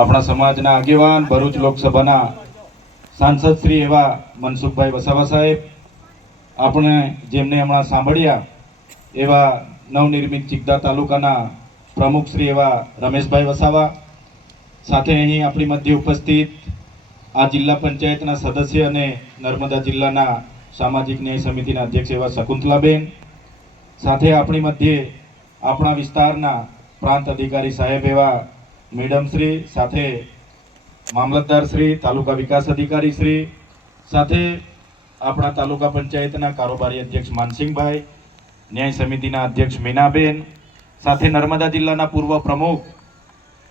આપણા સમાજના આગેવાન ભરૂચ લોકસભાના સાંસદ શ્રી એવા મનસુખભાઈ વસાવા સાહેબ, આપણે જેમને હમણાં સાંભળ્યા એવા નવનિર્મિત ચિકદા તાલુકાના પ્રમુખ શ્રી એવા રમેશભાઈ વસાવા, સાથે અહીં આપણી મધ્ય ઉપસ્થિત આ જિલ્લા પંચાયતના સદસ્ય અને નર્મદા જિલ્લાના સામાજિક ન્યાય સમિતિના અધ્યક્ષ એવા શકુંતલાબેન, સાથે આપણી મધ્યે આપણા વિસ્તારના પ્રાંત અધિકારી સાહેબ એવા મેડમ શ્રી, સાથે મામલતદાર શ્રી, તાલુકા વિકાસ અધિકારી શ્રી, સાથે આપણા તાલુકા પંચાયતના કારોબારી અધ્યક્ષ માનસિંહભાઈ, ન્યાય સમિતિના અધ્યક્ષ મીનાબેન, સાથે નર્મદા જિલ્લાના પૂર્વ પ્રમુખ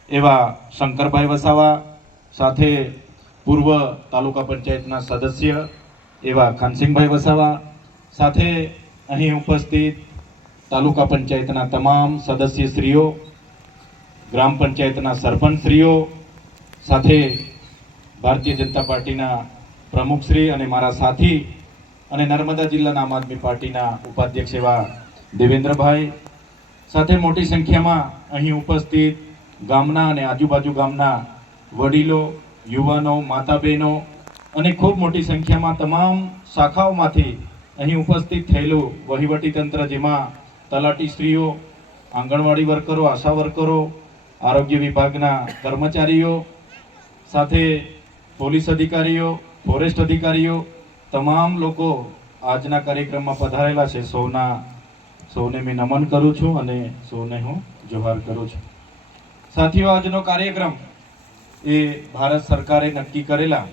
એવા શંકરભાઈ વસાવા, સાથે પૂર્વ તાલુકા પંચાયતના સદસ્ય એવા ખાનસિંહભાઈ વસાવા, સાથે અહીં ઉપસ્થિત તાલુકા પંચાયતના તમામ સદસ્યશ્રીઓ, ગ્રામ પંચાયતના સરપંચશ્રીઓ, સાથે ભારતીય જનતા પાર્ટીના પ્રમુખશ્રી અને મારા સાથી અને નર્મદા જિલ્લાના આમ આદમી પાર્ટીના ઉપાધ્યક્ષ એવા દેવેન્દ્રભાઈ, સાથે મોટી સંખ્યામાં અહીં ઉપસ્થિત ગામના અને આજુબાજુ ગામના વડીલો, યુવાનો, માતા બહેનો અને ખૂબ મોટી સંખ્યામાં તમામ શાખાઓમાંથી અહીં ઉપસ્થિત થયેલું વહીવટી તંત્ર, જેમાં તલાટીશ્રીઓ, આંગણવાડી વર્કરો, આશા વર્કરો, આરોગ્ય વિભાગના કર્મચારીઓ, સાથે પોલીસ અધિકારીઓ, ફોરેસ્ટ અધિકારીઓ, તમામ લોકો આજના કાર્યક્રમમાં પધારેલા છે. સૌને મેં નમન કરું છું અને સૌને હું જોહાર કરું છું. સાથીઓ, આજનો કાર્યક્રમ એ ભારત સરકારે નક્કી કરેલા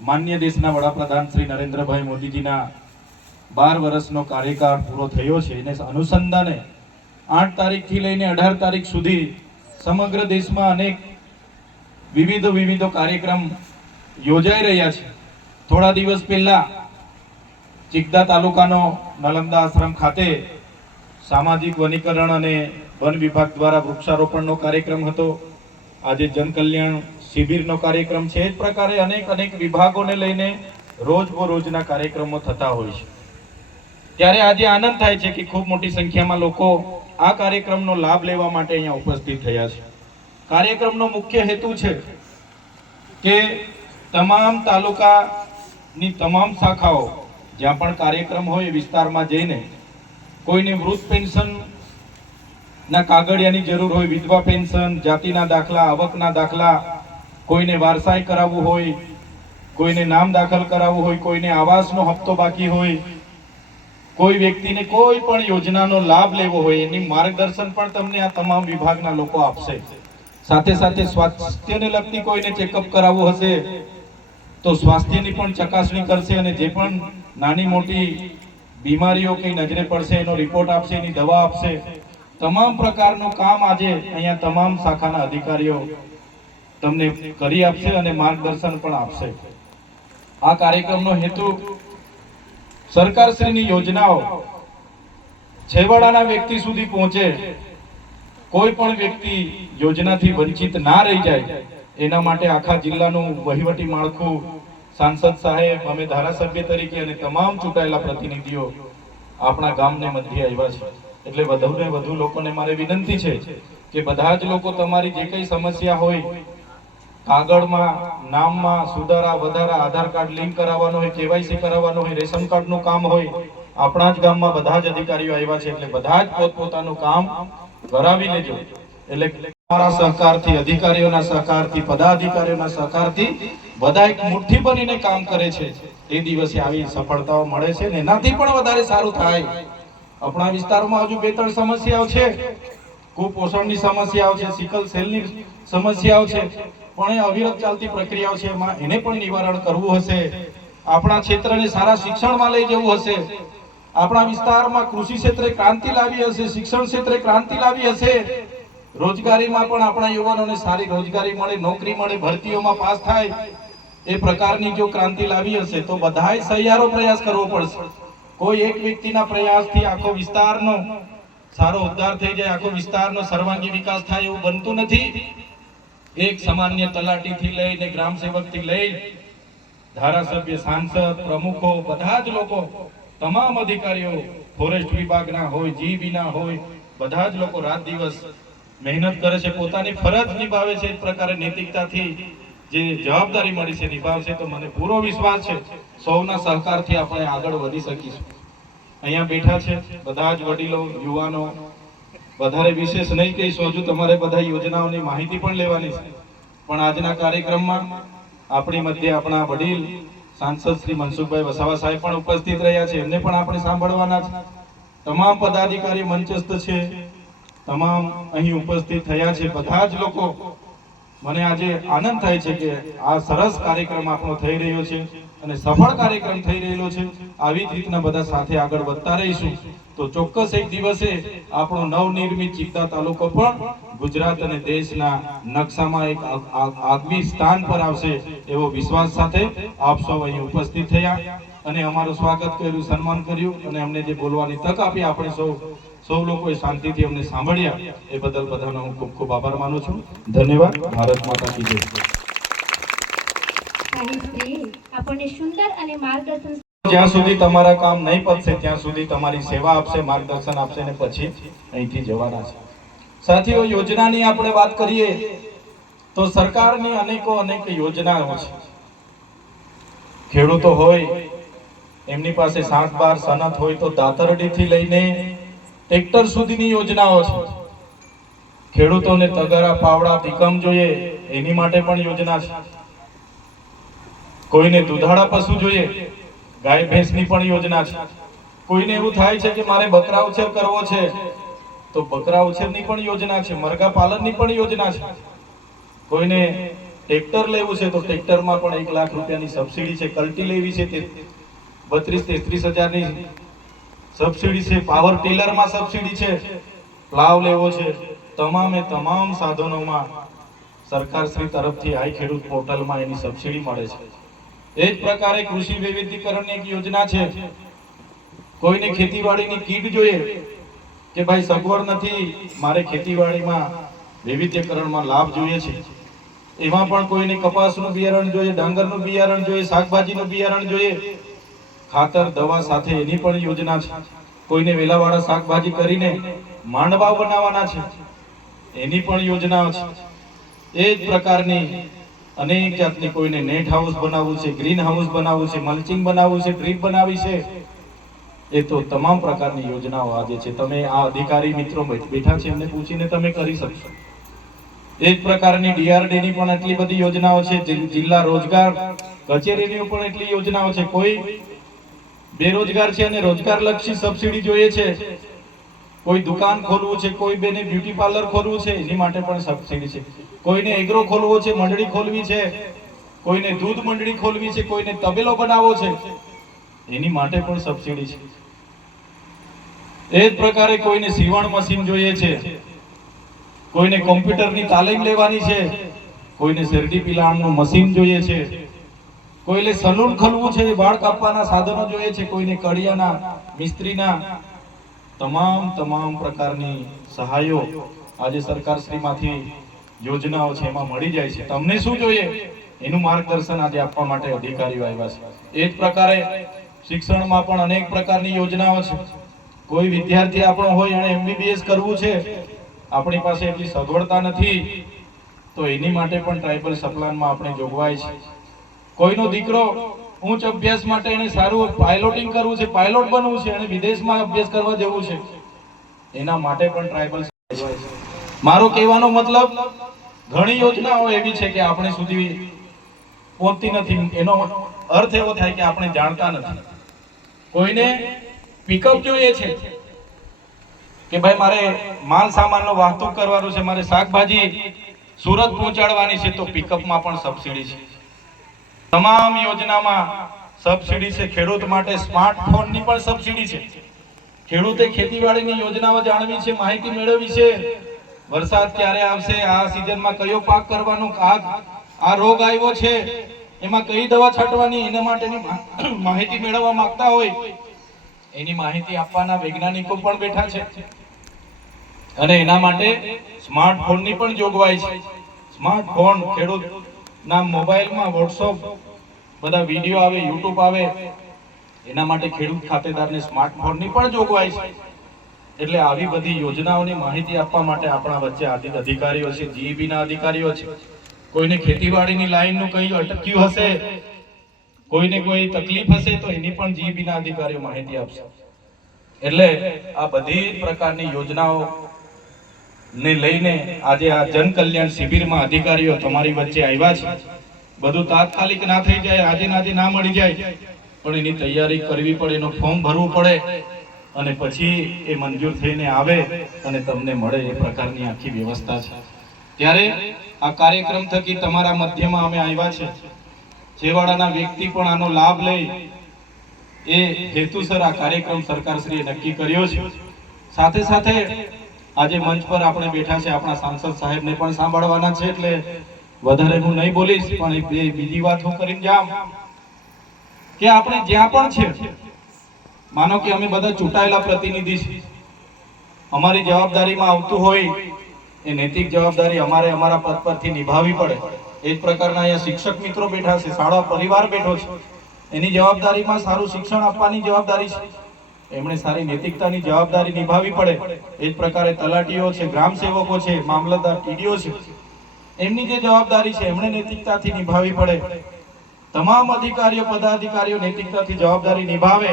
માન્ય દેશના વડાપ્રધાન શ્રી નરેન્દ્રભાઈ મોદીજીના 12 વર્ષનો કાર્યકાળ પૂરો થયો છે. એને અનુસંધાને 8 તારીખથી લઈને 18 તારીખ સુધી સમગ્ર દેશમાં અનેક વિવિધ કાર્યક્રમ યોજાઈ રહ્યા છે. થોડા દિવસ પહેલા ચિકદા તાલુકાનો નાલંદા આશ્રમ ખાતે સામાજિક વનીકરણ અને વન વિભાગ દ્વારા વૃક્ષારોપણનો કાર્યક્રમ હતો. આજે જનકલ્યાણ શિબિરનો કાર્યક્રમ છે. એ જ પ્રકારે અનેક વિભાગોને લઈને રોજના કાર્યક્રમો થતા હોય છે. ત્યારે આજે આનંદ થાય છે કે ખૂબ મોટી સંખ્યામાં લોકો આ કાર્યક્રમનો લાભ લેવા માટે અહીંયા ઉપસ્થિત થયા છે. કાર્યક્રમનો મુખ્ય હેતુ છે કે તમામ તાલુકાની તમામ શાખાઓ જ્યાં પણ કાર્યક્રમ હોય એ વિસ્તારમાં જઈને કોઈને વૃદ્ધ પેન્શન ના કાગળિયાની જરૂર હોય, વિધવા પેન્શન, જાતિના દાખલા, આવકના દાખલા, કોઈને વારસાઈ કરાવવું હોય, કોઈને નામ દાખલ કરાવવું હોય, કોઈને આવાસનો હપ્તો બાકી હોય, કોઈ વ્યક્તિને કોઈ પણ યોજનાનો લાભ લેવો હોય, એની માર્ગદર્શન પણ તમને આ તમામ વિભાગના લોકો આપશે. સાથે સ્વાસ્થ્યને લગતી કોઈને ચેકઅપ કરાવવું હશે તો સ્વાસ્થ્યની પણ ચકાસણી કરશે અને જે પણ નાની મોટી બીમારીઓ કઈ નજરે પડશે એનો રિપોર્ટ આપશે, એની દવા આપશે. તમામ પ્રકારનું કામ આજે અહીંયા તમામ શાખાના અધિકારીઓ તમને કરી આપશે અને માર્ગદર્શન પણ આપશે. આ કાર્યક્રમનો હેતુ સરકારશ્રીની યોજનાઓ છેવાડાના વ્યક્તિ સુધી પહોંચે, કોઈ પણ વ્યક્તિ યોજનાથી વંચિત ના રહી જાય, એના માટે આખા જિલ્લાનું વહીવટી માળખું સાંસદ સાહેબ, અમે ધારાસભ્ય તરીકે અને તમામ ચૂંટાયેલા પ્રતિનિધિઓ આપણા ગામને મધ્ય આવ્યા છે. એટલે વધુને વધુ લોકોને મારે વિનંતી છે કે બધા જ લોકો તમારી જે કઈ સમસ્યા હોય, કાગળમાં, નામમાં સુધારા વધારા, આધાર કાર્ડ લિંક કરાવવાનો હોય, કેવાયસી કરાવવાનો હોય, રેશન કાર્ડનું કામ હોય, આપણા જ ગામમાં બધા જ અધિકારીઓ આવ્યા છે. એટલે બધા જ પોતપોતાનું કામ કરાવી લેજો. એટલે અમારા સહકારથી, અધિકારીઓના સહકારથી, પદાધિકારીઓના સહકારથી બધા એક મુઠ્ઠી બનીને કામ કરે છે. એ દિવસે આવી સફળતાઓ મળે છે ને એનાથી પણ વધારે સારું થાય. આપણા વિસ્તારમાં હજુ 2-3 સમસ્યાઓ છે. કુપોષણની સમસ્યાઓ છે, સિકલ સેલની સમસ્યાઓ છે, પણ એ અવિરત ચાલતી પ્રક્રિયાઓ છે. એમાં એને પણ નિવારણ કરવું હશે. આપણા ક્ષેત્રને સારા શિક્ષણમાં લઈ જવું હશે. આપણા વિસ્તારમાં કૃષિ ક્ષેત્રે ક્રાંતિ લાવી હશે, શિક્ષણ ક્ષેત્રે ક્રાંતિ લાવી હશે, રોજગારીમાં પણ આપણા યુવાનોને સારી રોજગારી મળે, નોકરી મળે, ભરતીઓમાં પાસ થાય, એ પ્રકારની જો ક્રાંતિ લાવી હશે તો બધાય સહિયારો પ્રયાસ કરવો પડશે. કોઈ એક વ્યક્તિના પ્રયાસથી આખો વિસ્તારનો સારો ઉદ્ધાર થઈ જાય, આખો વિસ્તારનો સર્વાંગી વિકાસ થાય એવું બનતું નથી. એક સામાન્ય તલાટીથી લઈને ગ્રામ સેવકથી લઈ ધારાસભ્ય, સાંસદ, પ્રમુખો, બધા જ લોકો, તમામ અધિકારીઓ ફોરેસ્ટ વિભાગના હોય, જીબીના હોય, બધા જ લોકો રાત દિવસ મહેનત કરે છે, પોતાની ફરજ નિભાવે છે. એક પ્રકારે નૈતિકતાથી જે જવાબદારી મળી છે નિભાવશે, તો મને પૂરો વિશ્વાસ છે સૌના સહકારથી આપણે આગળ વધી શકીશું. અહીંયા બેઠા છે બધા જ વડીલો, યુવાનો, વધારે વિશેષ નહીં કહીશું, હજુ તમારે બધા યોજનાઓની માહિતી પણ લેવાની છે. પણ આજના કાર્યક્રમમાં આપણી મધ્ય આપણા વડીલ સાંસદ શ્રી મનસુખભાઈ વસાવા સાહેબ પણ ઉપસ્થિત રહ્યા છે, એમને પણ આપણે સાંભળવાના છે. તમામ પદાધિકારી મંચસ્થ છે, તમામ અહીં ઉપસ્થિત થયા છે બધા જ લોકો. મને આજે આનંદ થાય છે કે આ સરસ કાર્યક્રમ આપણો થઈ રહ્યો છે અને સફળ કાર્યક્રમ થઈ રહેલો છે. આવી જ રીતના બધા સાથે આગળ વધતા રહીશું તો ચોક્કસ એક દિવસે આપણો નવનિર્મિત ચિત્તા તાલુકો પણ ગુજરાત અને દેશના નકશામાં એક આગવી સ્થાન પર આવશે એવો વિશ્વાસ સાથે આપ સૌ અહીં ઉપસ્થિત થયા અને અમારું સ્વાગત કર્યું, સન્માન કર્યું અને અમને જે બોલવાની તક આપી, આપણે સૌ લોકોએ શાંતિથી અમને સાંભળ્યા, એ બદલ બધાનો હું ખૂબ ખૂબ આભાર માનું છું. ધન્યવાદ. ભારત માતા કી જય. આપણને સુંદર અને માર્ગદર્શન જ્યાં સુધી તમારા કામ નહીં પતશે ત્યાં સુધી તમારી સેવા આપશે, માર્ગદર્શન આપશે અને પછી અહીંથી જવાના છે. સાથીઓ, યોજનાની આપણે વાત કરીએ તો સરકારની અનેક યોજનાઓ છે. ખેડૂતો હોય એમની પાસે 7-12 સનત હોય તો દાતરડીથી લઈને ટ્રેક્ટર સુધીની યોજનાઓ છે. ખેડૂતોને તગારા, પાવડા, પિકમ જોઈએ એની માટે પણ યોજના છે. કોઈને દુધાળા પશુ જોઈએ, ગાય ભેંસની પણ યોજના છે. કોઈને એવું થાય છે કે મારે બકરા ઉછેર કરવો છે તો બકરા ઉછેરની પણ યોજના છે, મરઘા પાલનની પણ યોજના છે. કોઈને ટ્રેક્ટર લેવું છે તો ટ્રેક્ટરમાં પણ 1 લાખ રૂપિયાની સબસિડી છે. કલ્ટી લેવી છે તે 32-33 હજારની સબસિડી છે. પાવર ટીલરમાં સબસિડી છે. પ્લાવ લેવો છે, તમામે તમામ સાધનોમાં સરકારશ્રી તરફથી આઈ ખેડૂત પોર્ટલમાં એની સબસિડી મળે છે. એ જ પ્રકારે કૃષિ વૈવિધ્યકરણની એક યોજના છે. કોઈને ખેતીવાડીની કીટ જોઈએ કે ભાઈ સગવડ નથી, મારે ખેતીવાડીમાં વૈવિધ્યકરણમાં લાભ જોઈએ છે, એમાં પણ કોઈને કપાસનું બિયારણ જોઈએ, ડાંગરનું બિયારણ જોઈએ, શાકભાજીનું બિયારણ જોઈએ, ખાતર દવા સાથે એની પણ યોજના છે. કોઈને વેલાવાળા શાકભાજી કરીને માંડવા બનાવવાના છે, એની પણ યોજનાઓ છે. એ જ પ્રકારની અનેક જાતની, કોઈને નેટ હાઉસ બનાવવું છે, ગ્રીન હાઉસ બનાવવું છે, મલ્ચિંગ બનાવવું છે, ડ્રીપ બનાવી છે, એ તો તમામ પ્રકારની યોજનાઓ આજે છે. તમે આ અધિકારી મિત્રો બેઠા છે એમને પૂછીને તમે કરી શકશો. એ જ પ્રકારની ડીઆરડીની પણ એટલી બધી યોજનાઓ છે. જિલ્લા રોજગાર કચેરીની પણ એટલી યોજનાઓ છે. કોઈ બેરોજગાર છે અને રોજગાર લક્ષી સબસિડી જોઈએ છે, કોઈ દુકાન ખોલવું છે, કોઈ બેને બ્યુટી પાર્લર ખોલવું છે, એની માટે પણ સબસિડી છે. કોઈને એગ્રો ખોલવો છે, મંડળી ખોલવી છે, કોઈને દૂધ મંડળી ખોલવી છે, કોઈને તબેલો બનાવવો છે, એની માટે પણ સબસિડી છે. એ જ પ્રકારે કોઈને સીવણ મશીન જોઈએ છે, કોઈને કોમ્પ્યુટરની તાલીમ લેવાની છે, કોઈને શેરડી પિલાણનું મશીન જોઈએ છે, કોઈને સલૂન ખોલવું છે, વાળ કાપવાના સાધનો જોઈએ છે, કોઈને કડિયાના, મિસ્ત્રીના, તમામ પ્રકારની સહાયો આજે સરકારશ્રીમાંથી યોજનાઓ છે એમાં મળી જાય છે. તમને શું જોઈએ એનું માર્ગદર્શન આજે આપવા માટે અધિકારીઓ આવ્યા છે. એ જ પ્રકારે શિક્ષણમાં પણ અનેક પ્રકારની યોજનાઓ છે. કોઈ વિદ્યાર્થી આપણો હોય અને MBBS કરવું છે, આપણી પાસે એટલી સગવડતા નથી તો એની માટે પણ ટ્રાઇબલ સપ્લાનમાં આપણે જોગવાઈ છે. કોઈનો દીકરો ઉચ્ચ અભ્યાસ માટે એને સારું પાયલોટિંગ કરવું છે, પાયલોટ બનવું છે અને વિદેશમાં અભ્યાસ કરવા જવું છે, એના માટે પણ ટ્રાઇબલ. મારો કહેવાનો મતલબ ઘણી યોજનાઓ એવી છે કે આપણે સુધી પહોંચતી નથી. એનો અર્થ એવો થાય કે આપણે જાણતા નથી. કોઈને પિકઅપ જોઈએ છે કે ભાઈ મારે માલ સામાનનો વાહતુક કરવાનો છે, મારે શાકભાજી સુરત પહોંચાડવાની છે, તો પિકઅપમાં પણ સબસિડી છે. તમામ યોજનામાં સબસિડી છે. ખેડૂત માટે સ્માર્ટફોનની પણ સબસિડી છે. ખેડૂતે ખેતીવાડીની યોજનાઓ જાણવી છે, માહિતી મેળવવી છે, વરસાદ ક્યારે આવશે, આ સિઝનમાં કયો પાક કરવાનો, આ રોગ આવ્યો છે એમાં કઈ દવા છાંટવાની, એના માટેની માહિતી મેળવવા માંગતા હોય એની માહિતી આપવાના વૈજ્ઞાનિકો પણ બેઠા છે અને એના માટે સ્માર્ટફોનની પણ જોગવાઈ છે. સ્માર્ટફોન ખેડૂતના મોબાઈલમાં વોટ્સઅપ બધા વિડીયો આવે, યુટ્યુબ આવે, એના માટે ખેડૂત ખાતેદારને સ્માર્ટફોનની પણ જોગવાઈ છે. એટલે આવી બધી યોજનાઓની માહિતી આપવા માટે આપણા વચ્ચે અધિકારીઓ છે, જીઈબી ના અધિકારીઓ છે. કોઈને ખેતીવાડીની લાઈનનું કંઈ અટક્યું હશે, કોઈને કોઈ તકલીફ હશે તો એની પણ જીઈબી ના અધિકારીઓ માહિતી આપશે. એટલે આ બધી પ્રકારની યોજનાઓ ને લઈને આજે આ જન કલ્યાણ શિબિરમાં અધિકારીઓ તમારી વચ્ચે આવ્યા છે. બધું તાત્કાલિક ના થઈ જાય, આજે ને આજે ના મળી જાય, પણ એની તૈયારી કરવી પડે, એનું ફોર્મ ભરવું પડે અને પછી એ મંજૂર થઈને આવે અને તમને મળે, એ પ્રકારની આખી વ્યવસ્થા છે. ત્યારે આ કાર્યક્રમ થકી તમારા મધ્યમાં અમે આવ્યા છે. છેવાડાના વ્યક્તિ પણ આનો લાભ લે એ હેતુસર આ કાર્યક્રમ સરકારશ્રીએ નક્કી કર્યો છે. સાથે સાથે આજે મંચ પર આપણે બેઠા છે, આપણા સાંસદ સાહેબને પણ સાંભળવાના છે, એટલે વધારે હું નહીં બોલીશ, પણ બીજી વાત હું કરીને જામ કે આપણે જ્યાં પણ છે, માનો કે અમે બધા ચૂંટાયેલા પ્રતિનિધિ છે, અમારી જવાબદારીમાં આવતું હોય એ નૈતિક જવાબદારી અમારે અમારા પદ પરથી નિભાવવી પડે. એ જ પ્રકારના અહીંયા શિક્ષક મિત્રો બેઠા છે, શાળા પરિવાર બેઠો છે, એની જવાબદારીમાં સારું શિક્ષણ આપવાની જવાબદારી છે, એમણે સારી નૈતિકતાની જવાબદારી નિભાવવી પડે. એ જ પ્રકારે તલાટીઓ છે, ગ્રામ સેવકો છે, મામલતદાર, ટીડીઓ છે, એમની જે જવાબદારી છે એમણે નૈતિકતાથી નિભાવવી પડે. તમામ અધિકારીઓ, પદાધિકારીઓ નૈતિકતાથી જવાબદારી નિભાવે.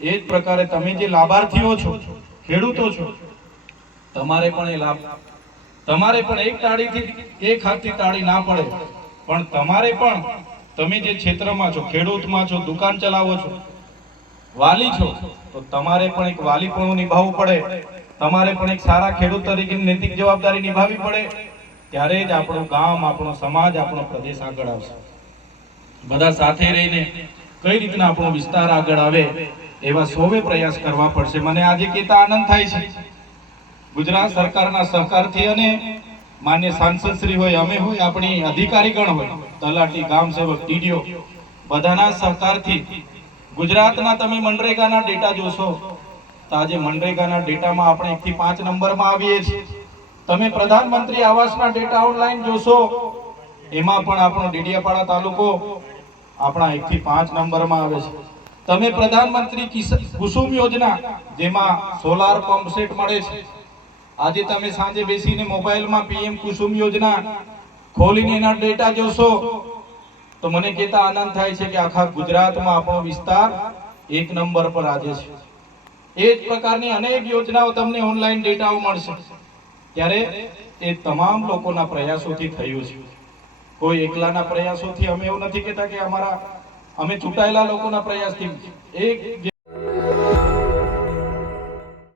એ જ પ્રકારે તમે જે લાભાર્થીઓ છો, ખેડૂતો છો, તમારે પણ એ લાભ, તમારે પણ એક તાળીથી એક હાથથી તાળી ના પડે, પણ તમારે પણ, તમે જે ક્ષેત્રમાં છો, ખેડૂતમાં છો, દુકાન ચલાવો છો, વાલી છો, તો તમારે પણ એક વાલીપણું નિભાવવું પડે. તમારે પણ એક સારા ખેડૂત તરીકેની નૈતિક જવાબદારી નિભાવવી પડે. ત્યારે જ આપણું ગામ, આપણો સમાજ, આપણો પ્રદેશ આગળ આવશે. બધા સાથે રહીને કઈ રીતના આપણો વિસ્તાર આગળ આવે એવા સૌએ પ્રયાસ કરવા પડશે. મને આજે કહેતા આનંદ થાય છે, ગુજરાત સરકારના સહકારથી અને માન્ય સાંસદ શ્રી હોય, અમે હોય, આપણી અધિકારીગણ હોય, તલાટી, ગામ સેવક, ટીડીઓ, બધાના સહકારથી ગુજરાતના તમે મનરેગાના ડેટા જોશો તો આજે મનરેગાના ડેટામાં આપણે 1 થી 5 નંબરમાં આવીએ છીએ. તમે પ્રધાનમંત્રી આવાસના ડેટા ઓનલાઈન જોશો, એમાં પણ આપણો ડેડિયાપાડા તાલુકો આપણા 1 થી 5 નંબરમાં આવે છે. તમે પ્રધાનમંત્રી કુસુમ યોજના, જેમાં સોલાર પંપ સેટ મળે છે, આજે તમે સાંજે બેસીને મોબાઈલમાં પીએમ કુસુમ યોજના ખોલીને એના ડેટા જોશો તો મને કહેતા આનંદ થાય છે કે આખા ગુજરાતમાં આપણો વિસ્તાર 1 નંબર પર આજે છે. એ જ પ્રકારની અનેક યોજનાઓ તમને ઓનલાઈન ડેટાઓ મળશે. ત્યારે એ તમામ લોકોના પ્રયાસોથી થયું છે. કોઈ એકલાના પ્રયાસોથી અમે એવું નથી કહેતા કે અમે ચૂંટાયેલા લોકોના પ્રયાસથી. એક